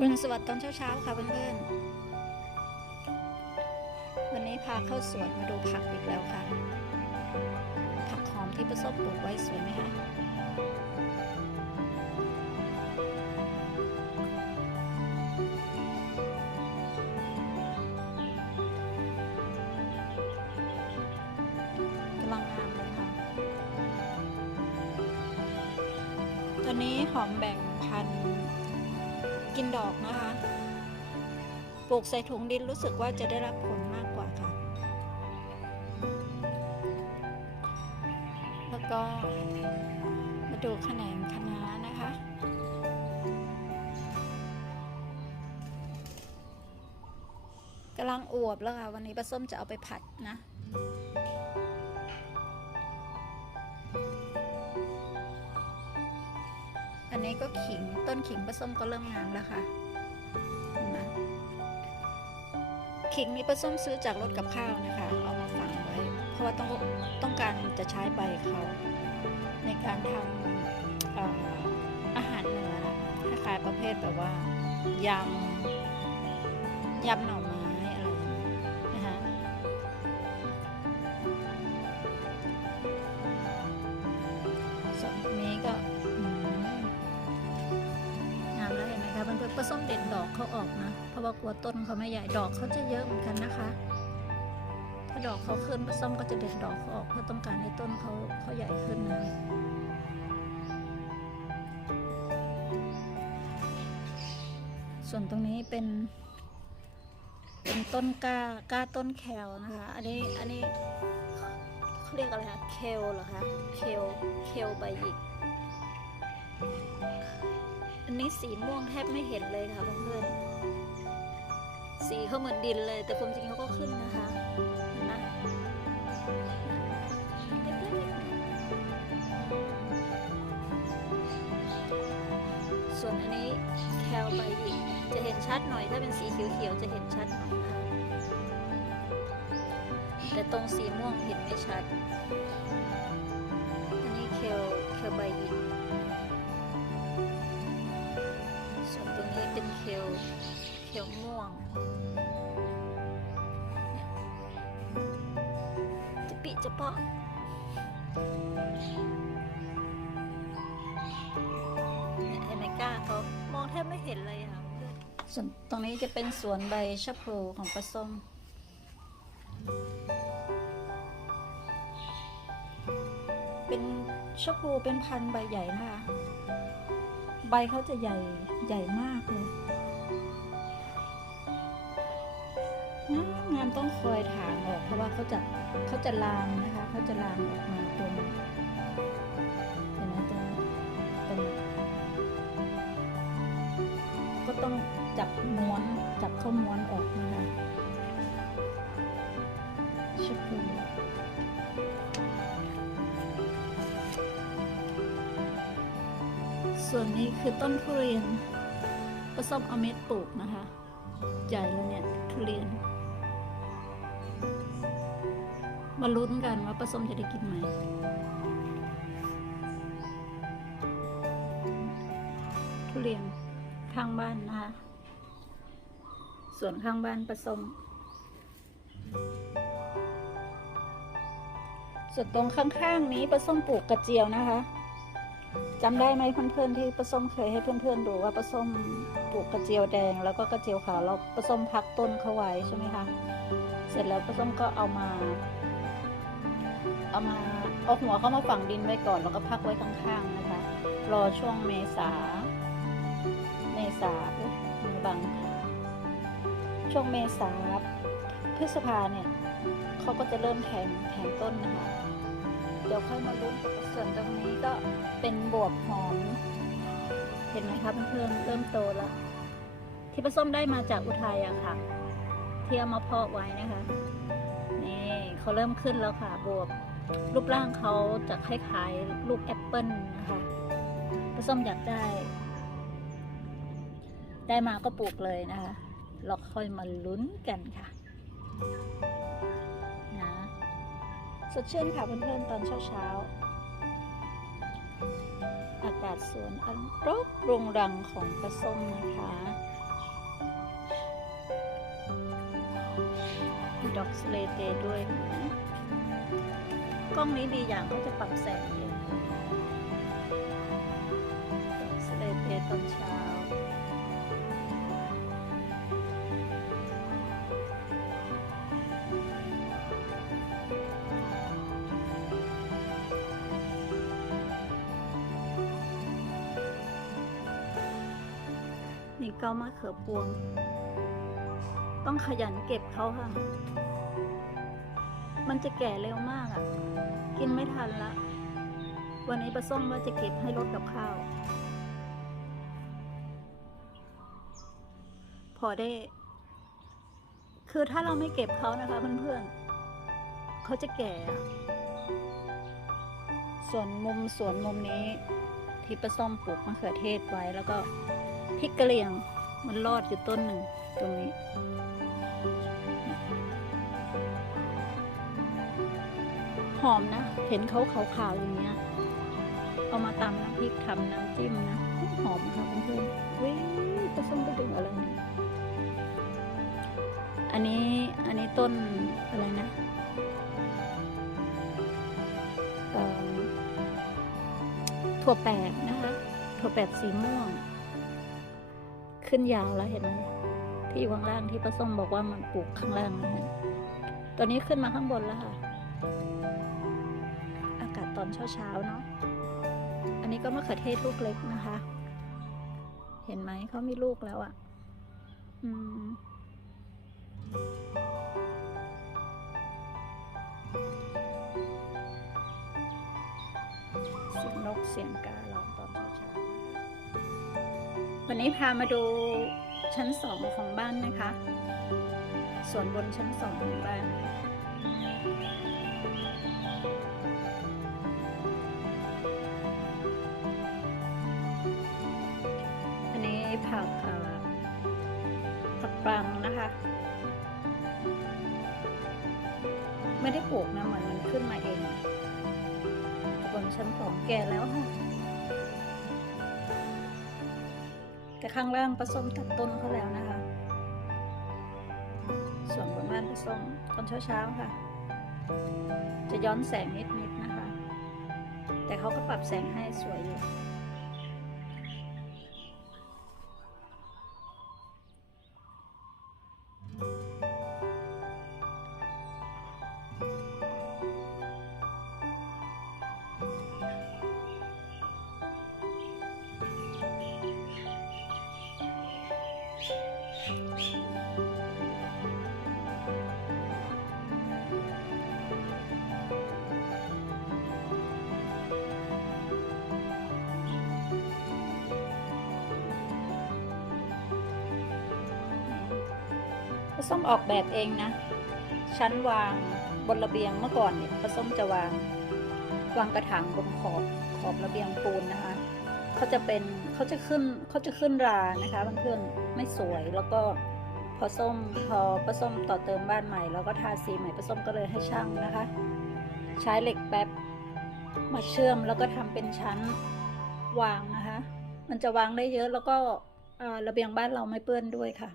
รุณสวัสดิ์ตอนเช้าๆค่ะเพื่อนๆ วันนี้พาเข้าสวนมาดูผักอีกแล้วค่ะ ผักหอมที่ประสบปลูกไว้สวยไหมคะ กำลังงามเลยค่ะ ตอนนี้หอมแบ่ง กินดอกนะคะ ปลูกใส่ถุงดินรู้สึกว่าจะได้รับผลมากกว่าค่ะ แล้วก็มาดูแขนงคะน้านะคะ กำลังอวบแล้วค่ะ วันนี้ป้าส้มจะเอาไปผัดนะ ก็ขิงต้นขิงป้าส้มก็เริ่มงามแล้วค่ะขิงนี่ป้าส้มซื้อจากรถกับข้าวนะคะ เอามาฝังไว้ เพราะว่าต้องต้องการจะใช้ใบเขาในการทำอ่ออาหารเหนือคล้ายๆประเภทแบบว่ายำยำหน่อ อนๆปลาส้มเด็ดดอกเขาออกนะ เพราะว่ากลัวต้นเขาไม่ใหญ่ดอกเขาจะเยอะเหมือนกันนะคะ ถ้าดอกเขาขึ้นปลาส้มก็จะเด็ดดอกเขาออกเพื่อต้องการให้ต้นเขาเขาใหญ่ขึ้นนะส่วนตรงนี้เป็น เป็นต้นกล้ากล้าต้นแคลนะคะ อันนี้อันนี้เขาเรียกอะไรคะเคลเหรอคะเคลเคลใบหยิก อันนี้สีม่วงแทบไม่เห็นเลยค่ะเพื่อนๆสีเขาเหมือนดินเลย แต่ความจริงเขาก็ขึ้นนะคะเห็นไหมส่วนอันนี้แคลไบยิกจะเห็นชัดหน่อย ถ้าเป็นสีเขียวๆจะเห็นชัดหน่อยนะคะแต่ตรงสีม่วงเห็นไม่ชัด อันนี้เคลเคลไบยิก วนตรงนี้เป็นเคลเคลม่วงจะปิจะเปาะเนี่ยเห็นไมก้าเขามองแทบไม่เห็นเลยค่ะส่วนตรงนี้จะเป็นสวนใบชะพลูของปลาส้มเป็นชะพลูเป็นพันธุ์ใบใหญ่นะคะ ใบเขาจะใหญ่ใหญ่มากเลยงามต้องคอยถางออกเพราะว่าเขาจะเขาจะลามนะคะเขาจะลามออกมาตรงเห็นไหมตรงตรงก็ต้องจับม้วนจับเข้าม้วนออกนะคะ ส่วนนี้คือต้นทุเรียนประส้มเอาเม็ดปลูกนะคะ ใหญ่แล้วเนี่ยทุเรียน มาลุ้นกันว่าปลาส้มจะได้กินไหมทุเรียนข้างบ้านนะคะส่วนข้างบ้านปลาส้มส่วนตรงข้างๆนี้ปลาส้มปลูกกระเจียวนะคะ จำได้ไหมเพื่อนๆที่ปลาส้มเคยให้เพื่อนๆดูว่าปลาส้มปลูกกระเจียวแดง แล้วก็กระเจียวขาวเราปลาส้มพักต้นเขาไว้ใช่ไหมคะเสร็จแล้วปลาส้มก็เอามา เอามาเอาหัวเข้ามาฝังดินไว้ก่อนแล้วก็พักไว้ข้างๆนะคะ รอช่วงเมษา เมษามือบัง ช่วงเมษาพฤษภาเนี่ยเขาก็จะเริ่มแทงแทงต้นนะคะ ดี๋ยวค่อยมาลุ้นส่วนตรงนี้ก็เป็นบวบหอม เห็นไหมคะเพื่อนๆเริ่มโตแล้วที่ผส้มได้มาจากอุทัยอะค่ะ ที่เอามาเพาะไว้นะคะ นี่เขาเริ่มขึ้นแล้วค่ะ บวบรูปร่างเขาจะคล้ายๆลูกแอปเปิลนะคะผส้มอยากได้ ได้มาก็ปลูกเลยนะคะ เราค่อยมาลุ้นกันค่ะนะ สดชื่นค่ะเพื่อนๆตอนเช้าๆ อากาศสวนอันรกรุงรังของกระส้มนะคะดอกสเลเตด้วย กล้องนี้ดีอย่างเขาจะปรับแสงเยอะ กามะเขือพวง ต้องขยันเก็บเขาค่ะ มันจะแก่เร็วมากอะ่ะ กินไม่ทันละ วันนี้ปลาส้มว่าจะเก็บให้รดกับข้าว พอได้ คือถ้าเราไม่เก็บเขานะคะเพื่อนๆเขาจะแก่ส่วนมุมสวนมุมนี้ที่ปลาส้มปลูกมะเขือเทศไว้แล้วก็ พริกกะเหรี่ยง มันรอดอยู่ต้นหนึ่งตรงนี้หอมนะ เห็นเขาขาวๆอย่างเงี้ย เอามาตำน้ำพริกทำน้ำจิ้มนะ หอมค่ะเพื่อนๆเว้ยผสมไปดึงอะไรนี่อันนี้อันนี้ต้นอะไรนะถั่วแปบนะคะ ถั่วแปบสีม่วง ขึ้นยาวแล้วเห็นไหมที่อยู่ข้างล่างที่ป้าส้มบอกว่ามันปลูกข้างล่างนะฮะตอนนี้ขึ้นมาข้างบนแล้วค่ะ อากาศตอนเช้าๆเนาะ อันนี้ก็มะเขือเทศลูกเล็กนะคะ เห็นไหมเขามีลูกแล้วอะ่ะ อืมเสียงนกเสียงกา วันนี้พามาดูชั้นสองของบ้านนะคะ ส่วนบนชั้นสองของบ้านอันนี้ผักผักปรังนะคะ ไม่ได้ปลูกนะเหมือนมันขึ้นมาเอง บนชั้นสองแก่แล้วค่ะ ข้างล่างผสมตัดต้นเขาแล้วนะคะ ส่วนบนบ้านผสมตอนเช้าๆค่ะ จะย้อนแสงนิดๆนะคะ แต่เขาก็ปรับแสงให้สวยอยู่ ป้าส้มออกแบบเองนะ ชั้นวางบนระเบียงเมื่อก่อนเนี่ยป้าส้มจะวางวางกระถางบนขอบขอบระเบียงปูนนะคะเขาจะเป็นเขาจะขึ้นเขาจะขึ้นรานะคะเพื่อนๆไม่สวยแล้วก็พอส้มพอป้าส้มต่อเติมบ้านใหม่ แล้วก็ทาสีใหม่ป้าส้มก็เลยให้ช่างนะคะ ใช้เหล็กแป๊บมาเชื่อมแล้วก็ทำเป็นชั้นวางนะคะ มันจะวางได้เยอะแล้วก็ระเบียงบ้านเราไม่เปื้อนด้วยค่ะ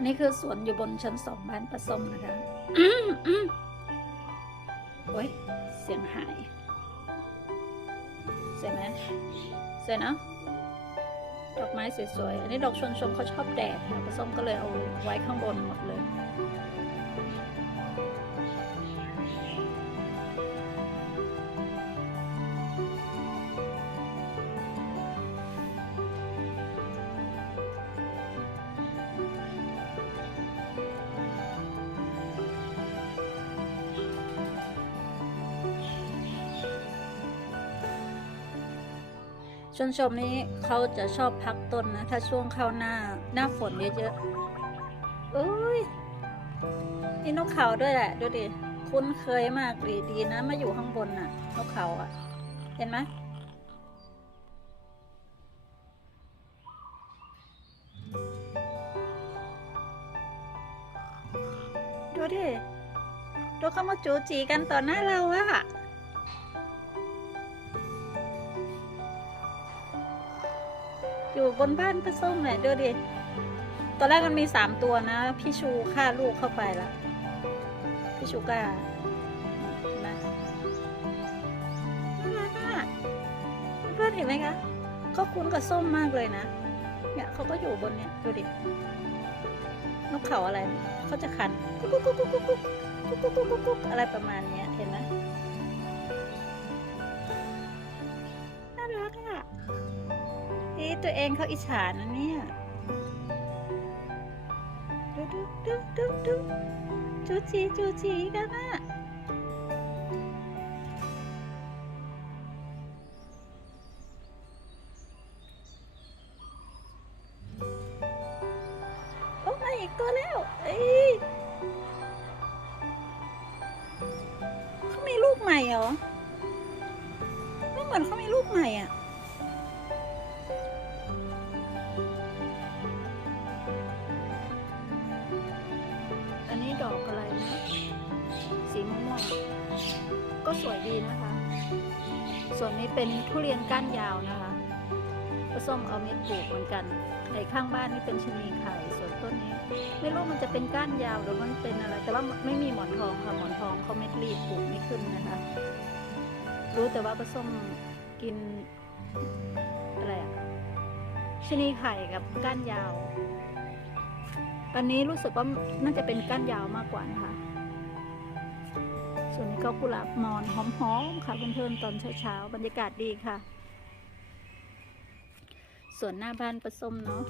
นนี้คือสวนอยู่บนชั้นสองบ้านป้าส้มนะคะโอ้ยเสียงหายสวยไหมสวยเนอะดอกไม้สวยๆ อันนี้ดอกชวนชมเขาชอบแดดค่ะป้าส้มก็เลยเอาไว้ข้างบนหมดเลย ชนชมนี้เขาจะชอบพักต้นนะ ถ้าช่วงเข้าหน้าหน้าฝนเยอะๆเอ้ยนี่นกเขาด้วยแหละ ดูดิ คุ้นเคยมากดีดีนะ มาอยู่ข้างบนน่ะ นกเขาอะ เห็นไหมดูดิดูเขามาจูจีกันต่อหน้าเราอะ อยู่บนบ้านพระส้มเนี่ยดูดิ ตอนแรกมันมีสามตัวนะ พี่ชูฆ่าลูกเข้าไปละพี่ชูก้าน่าเพื่อนเห็นไหมคะเขาคุ้นกับส้มมากเลยนะ เนี่ยเขาก็อยู่บนเนี่ยดูดิ นกเขาอะไร เขาจะคันกุ๊กกุ๊กกุ๊กกุ๊กกุ๊กกุ๊กกุ๊กอะไรประมาณนี้ เองเขาอิจฉานะเนี่ยดูดูดูดูดูจูจีจูจีกันนะ ส่วนนี้เป็นทุเรียนก้านยาวนะคะผสมเอาเม็ดปลูกเหมือนกันไอ้ข้างบ้านนี่เป็นชนีไข่ส่วนต้นนี้ ไม่รู้มันจะเป็นก้านยาวหรือมันเป็นอะไร แต่ว่าไม่มีหมอนทองค่ะหมอนทองเขาเม็ดรีบปลูกไม่ขึ้นนะคะ รู้แต่ว่าผสมกินอะไรอะชนีไข่กับก้านยาว อันนี้รู้สึกว่าน่าจะเป็นก้านยาวมากกว่านะคะ ส่วนนี้ก็กุหลาบมอนหอมๆค่ะเพื่อนๆตอนเช้าๆบรรยากาศดีค่ะ ส่วนหน้าบ้านประสมเนาะ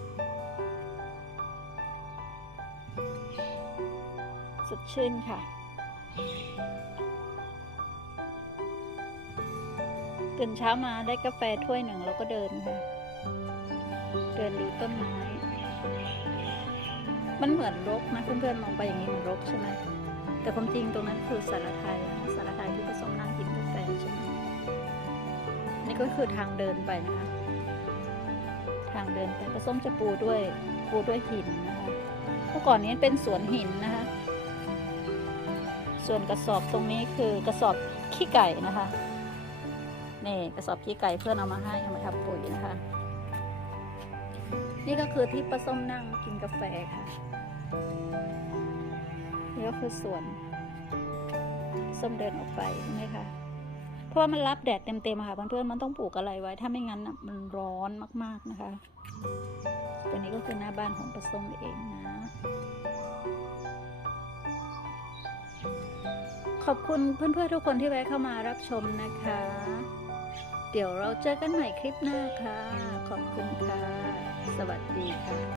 สดชื่นค่ะตื่นเช้ามาได้กาแฟถ้วยหนึ่งแล้วก็เดินค่ะ เดินดูต้นไม้ มันเหมือนรกนะเพื่อนๆมองไปอย่างนี้เหมือนรกใช่ไหม แต่ความจริงตรงนั้นคือสารไทยนะสารไทยที่ผสมนั่งกินกาแฟใช่ไหมนี่ก็คือทางเดินไปนะคะ ทางเดินไปผสมจะปูด้วยปูด้วยหินนะคะเมื่อก่อนนี้เป็นสวนหินนะคะ ส่วนกระสอบตรงนี้คือกระสอบขี้ไก่นะคะนี่กระสอบขี้ไก่เพื่อนเอามาให้เอามาทำปุ๋ยนะคะ นี่ก็คือที่ป้าส้มนั่งกินกาแฟค่ะ นี่ก็คือส่วนส้มเดินออกไปใช่ไหมคะเพราะว่ามันรับแดดเต็มๆค่ะเพื่อนๆมันต้องปลูกอะไรไว้ ถ้าไม่งั้นมันร้อนมากๆนะคะตัวนี้ก็คือหน้าบ้านของป้าส้มเองนะขอบคุณเพื่อนๆทุกคนที่แวะเข้ามารับชมนะคะ เดี๋ยวเราเจอกันใหม่คลิปหน้าค่ะ ขอบคุณค่ะ สวัสดีค่ะ